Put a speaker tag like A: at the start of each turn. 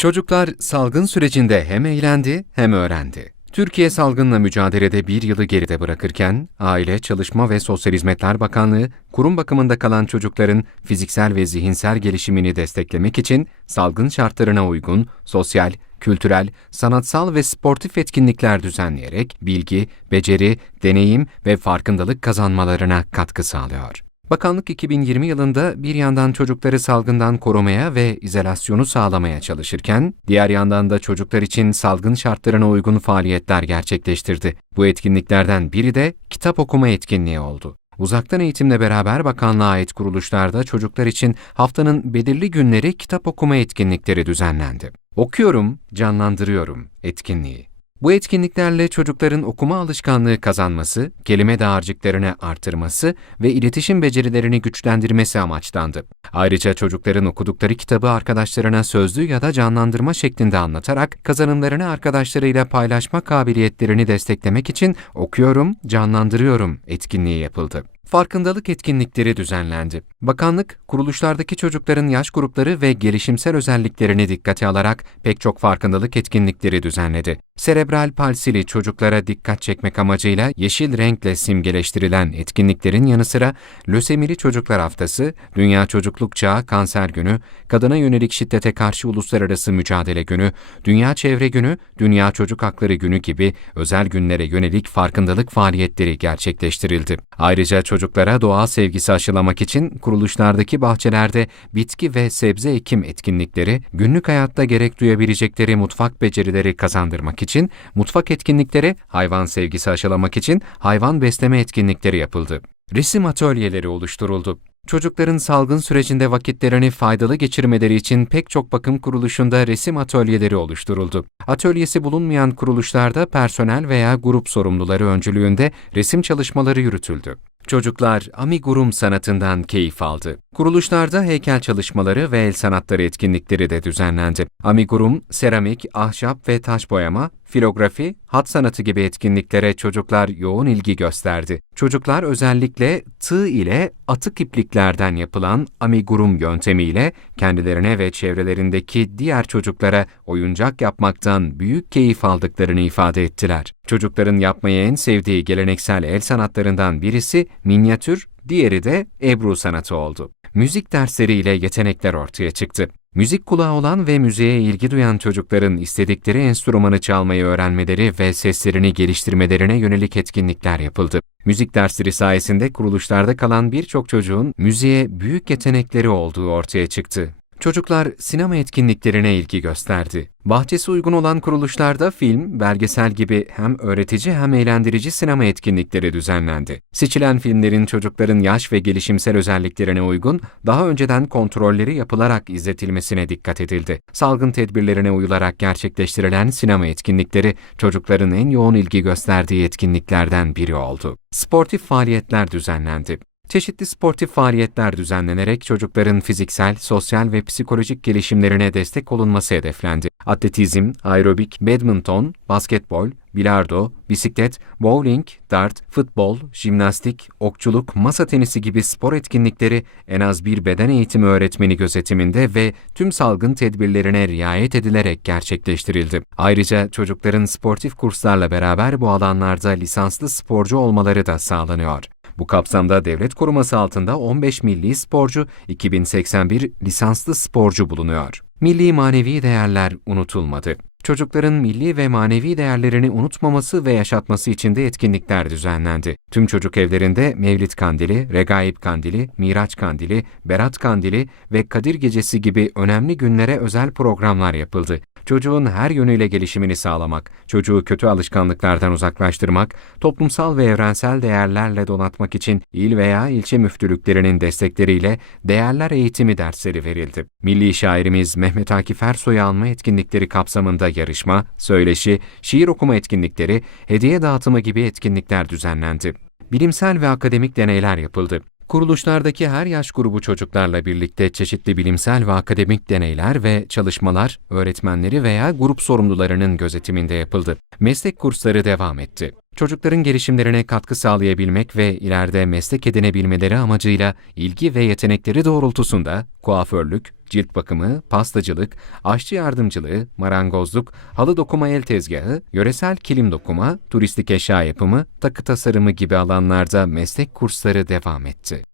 A: Çocuklar salgın sürecinde hem eğlendi hem öğrendi. Türkiye salgınla mücadelede bir yılı geride bırakırken, Aile, Çalışma ve Sosyal Hizmetler Bakanlığı, kurum bakımında kalan çocukların fiziksel ve zihinsel gelişimini desteklemek için salgın şartlarına uygun sosyal, kültürel, sanatsal ve sportif etkinlikler düzenleyerek bilgi, beceri, deneyim ve farkındalık kazanmalarına katkı sağlıyor. Bakanlık 2020 yılında bir yandan çocukları salgından korumaya ve izolasyonu sağlamaya çalışırken, diğer yandan da çocuklar için salgın şartlarına uygun faaliyetler gerçekleştirdi. Bu etkinliklerden biri de kitap okuma etkinliği oldu. Uzaktan eğitimle beraber bakanlığa ait kuruluşlarda çocuklar için haftanın belirli günleri kitap okuma etkinlikleri düzenlendi. Okuyorum, canlandırıyorum etkinliği. Bu etkinliklerle çocukların okuma alışkanlığı kazanması, kelime dağarcıklarını artırması ve iletişim becerilerini güçlendirmesi amaçlandı. Ayrıca çocukların okudukları kitabı arkadaşlarına sözlü ya da canlandırma şeklinde anlatarak kazanımlarını arkadaşlarıyla paylaşma kabiliyetlerini desteklemek için okuyorum, canlandırıyorum etkinliği yapıldı. Farkındalık etkinlikleri düzenlendi. Bakanlık, kuruluşlardaki çocukların yaş grupları ve gelişimsel özelliklerini dikkate alarak pek çok farkındalık etkinlikleri düzenledi. Serebral palsili çocuklara dikkat çekmek amacıyla yeşil renkle simgeleştirilen etkinliklerin yanı sıra Lösemili Çocuklar Haftası, Dünya Çocukluk Çağı Kanser Günü, Kadına Yönelik Şiddete Karşı Uluslararası Mücadele Günü, Dünya Çevre Günü, Dünya Çocuk Hakları Günü gibi özel günlere yönelik farkındalık faaliyetleri gerçekleştirildi. Ayrıca çocuklara doğa sevgisi aşılamak için kuruluşlardaki bahçelerde bitki ve sebze ekim etkinlikleri, günlük hayatta gerek duyabilecekleri mutfak becerileri kazandırmak için mutfak etkinlikleri, hayvan sevgisi aşılamak için hayvan besleme etkinlikleri yapıldı. Resim atölyeleri oluşturuldu. Çocukların salgın sürecinde vakitlerini faydalı geçirmeleri için pek çok bakım kuruluşunda resim atölyeleri oluşturuldu. Atölyesi bulunmayan kuruluşlarda personel veya grup sorumluları öncülüğünde resim çalışmaları yürütüldü. Çocuklar amigurum sanatından keyif aldı. Kuruluşlarda heykel çalışmaları ve el sanatları etkinlikleri de düzenlendi. Amigurum, seramik, ahşap ve taş boyama, filografi, hat sanatı gibi etkinliklere çocuklar yoğun ilgi gösterdi. Çocuklar özellikle tığ ile atık ipliklerden yapılan amigurum yöntemiyle kendilerine ve çevrelerindeki diğer çocuklara oyuncak yapmaktan büyük keyif aldıklarını ifade ettiler. Çocukların yapmayı en sevdiği geleneksel el sanatlarından birisi minyatür, diğeri de ebru sanatı oldu. Müzik dersleriyle yetenekler ortaya çıktı. Müzik kulağı olan ve müziğe ilgi duyan çocukların istedikleri enstrümanı çalmayı öğrenmeleri ve seslerini geliştirmelerine yönelik etkinlikler yapıldı. Müzik dersleri sayesinde kuruluşlarda kalan birçok çocuğun müziğe büyük yetenekleri olduğu ortaya çıktı. Çocuklar sinema etkinliklerine ilgi gösterdi. Bahçesi uygun olan kuruluşlarda film, belgesel gibi hem öğretici hem eğlendirici sinema etkinlikleri düzenlendi. Seçilen filmlerin çocukların yaş ve gelişimsel özelliklerine uygun, daha önceden kontrolleri yapılarak izletilmesine dikkat edildi. Salgın tedbirlerine uyularak gerçekleştirilen sinema etkinlikleri çocukların en yoğun ilgi gösterdiği etkinliklerden biri oldu. Sportif faaliyetler düzenlendi. Çeşitli sportif faaliyetler düzenlenerek çocukların fiziksel, sosyal ve psikolojik gelişimlerine destek olunması hedeflendi. Atletizm, aerobik, badminton, basketbol, bilardo, bisiklet, bowling, dart, futbol, jimnastik, okçuluk, masa tenisi gibi spor etkinlikleri en az bir beden eğitimi öğretmeni gözetiminde ve tüm salgın tedbirlerine riayet edilerek gerçekleştirildi. Ayrıca çocukların sportif kurslarla beraber bu alanlarda lisanslı sporcu olmaları da sağlanıyor. Bu kapsamda devlet koruması altında 15 milli sporcu, 2081 lisanslı sporcu bulunuyor. Milli manevi değerler unutulmadı. Çocukların milli ve manevi değerlerini unutmaması ve yaşatması için de etkinlikler düzenlendi. Tüm çocuk evlerinde Mevlid Kandili, Regaib Kandili, Miraç Kandili, Berat Kandili ve Kadir Gecesi gibi önemli günlere özel programlar yapıldı çocuğun her yönüyle gelişimini sağlamak, çocuğu kötü alışkanlıklardan uzaklaştırmak, toplumsal ve evrensel değerlerle donatmak için il veya ilçe müftülüklerinin destekleriyle değerler eğitimi dersleri verildi. Milli şairimiz Mehmet Akif Ersoy'u alma etkinlikleri kapsamında yarışma, söyleşi, şiir okuma etkinlikleri, hediye dağıtımı gibi etkinlikler düzenlendi. Bilimsel ve akademik deneyler yapıldı. Kuruluşlardaki her yaş grubu çocuklarla birlikte çeşitli bilimsel ve akademik deneyler ve çalışmalar öğretmenleri veya grup sorumlularının gözetiminde yapıldı. Meslek kursları devam etti. Çocukların gelişimlerine katkı sağlayabilmek ve ileride meslek edinebilmeleri amacıyla ilgi ve yetenekleri doğrultusunda kuaförlük, cilt bakımı, pastacılık, aşçı yardımcılığı, marangozluk, halı dokuma el tezgahı, yöresel kilim dokuma, turistik eşya yapımı, takı tasarımı gibi alanlarda meslek kursları devam etti.